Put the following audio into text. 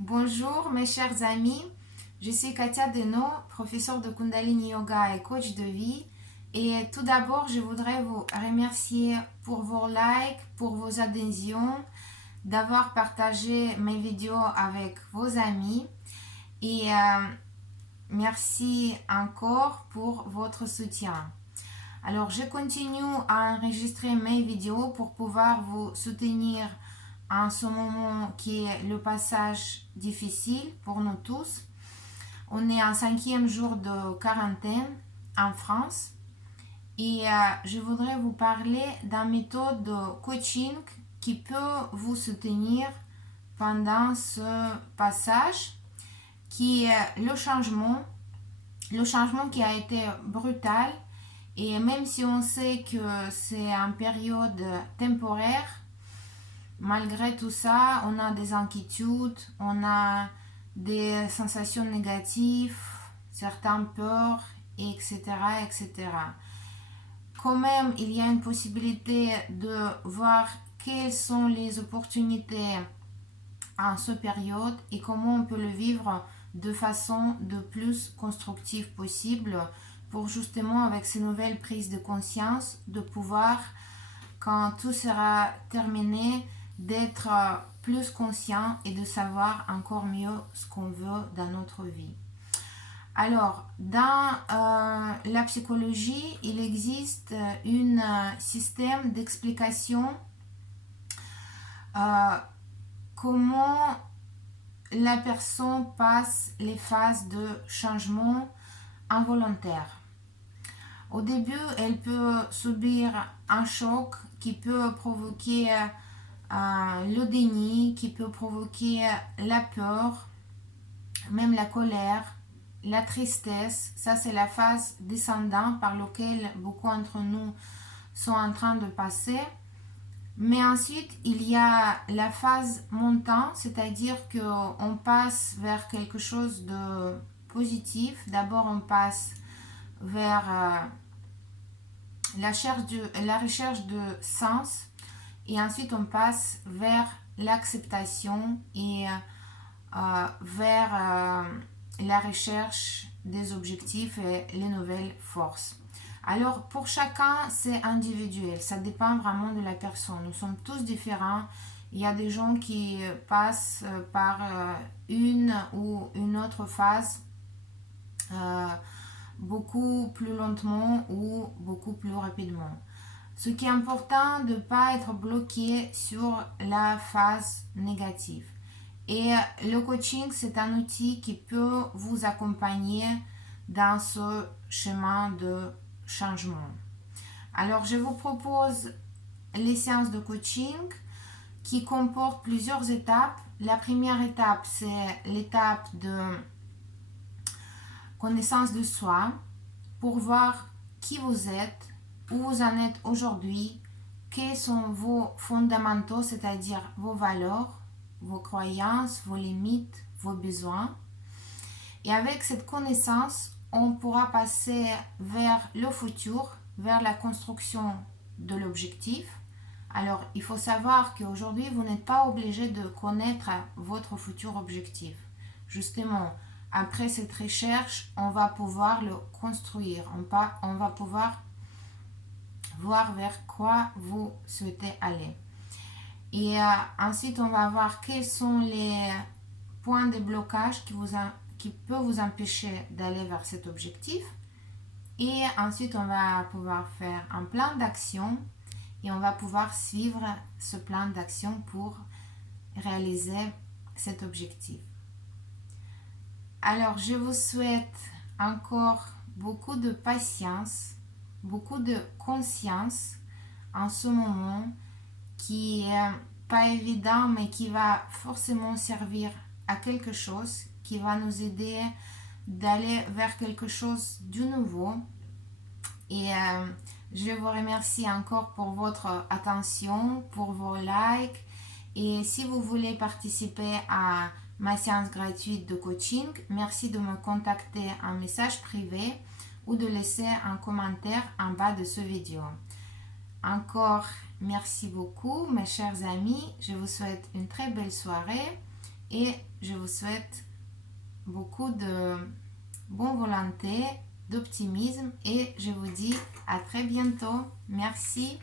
Bonjour mes chers amis, je suis Katia Deno, professeure de Kundalini Yoga et coach de vie. Et tout d'abord, je voudrais vous remercier pour vos likes, pour vos adhésions, d'avoir partagé mes vidéos avec vos amis. Et merci encore pour votre soutien. Alors, je continue à enregistrer mes vidéos pour pouvoir vous soutenir en ce moment qui est le passage difficile pour nous tous. On est en 5e jour de quarantaine en France et je voudrais vous parler d'une méthode de coaching qui peut vous soutenir pendant ce passage qui est le changement qui a été brutal. Et même si on sait que c'est une période temporaire, malgré tout ça, on a des inquiétudes, on a des sensations négatives, certaines peurs, etc., etc. Quand même, il y a une possibilité de voir quelles sont les opportunités en cette période et comment on peut le vivre de façon de plus constructive possible pour justement avec ces nouvelles prises de conscience de pouvoir, quand tout sera terminé, d'être plus conscient et de savoir encore mieux ce qu'on veut dans notre vie. Alors, dans la psychologie, il existe un système d'explication comment la personne passe les phases de changement involontaire. Au début, elle peut subir un choc qui peut provoquer le déni, qui peut provoquer la peur, même la colère, la tristesse. Ça, c'est la phase descendante par laquelle beaucoup d'entre nous sont en train de passer. Mais ensuite, il y a la phase montante, c'est-à-dire qu'on passe vers quelque chose de positif. D'abord, on passe vers la recherche de sens et ensuite on passe vers l'acceptation et vers la recherche des objectifs et les nouvelles forces. Alors pour chacun c'est individuel, ça dépend vraiment de la personne, nous sommes tous différents. Il y a des gens qui passent par une ou une autre phase beaucoup plus lentement ou beaucoup plus rapidement. Ce qui est important de ne pas être bloqué sur la phase négative. Et le coaching, c'est un outil qui peut vous accompagner dans ce chemin de changement. Alors, je vous propose les séances de coaching qui comportent plusieurs étapes. La première étape, c'est l'étape de connaissance de soi pour voir qui vous êtes, où vous en êtes aujourd'hui, quels sont vos fondamentaux, c'est-à-dire vos valeurs, vos croyances, vos limites, vos besoins. Et avec cette connaissance, on pourra passer vers le futur, vers la construction de l'objectif. Alors, il faut savoir qu'aujourd'hui, vous n'êtes pas obligé de connaître votre futur objectif. Justement, après cette recherche, on va pouvoir le construire. On va pouvoir voir vers quoi vous souhaitez aller. Et ensuite, on va voir quels sont les points de blocage qui peuvent vous empêcher d'aller vers cet objectif. Et ensuite, on va pouvoir faire un plan d'action et on va pouvoir suivre ce plan d'action pour réaliser cet objectif. Alors, je vous souhaite encore beaucoup de patience, beaucoup de conscience en ce moment qui est pas évident, mais qui va forcément servir à quelque chose, qui va nous aider d'aller vers quelque chose de nouveau. Et je vous remercie encore pour votre attention, pour vos likes. Et si vous voulez participer à ma séance gratuite de coaching, merci de me contacter en message privé ou de laisser un commentaire en bas de ce vidéo. Encore merci beaucoup mes chers amis, je vous souhaite une très belle soirée et je vous souhaite beaucoup de bonne volonté, d'optimisme et je vous dis à très bientôt. Merci.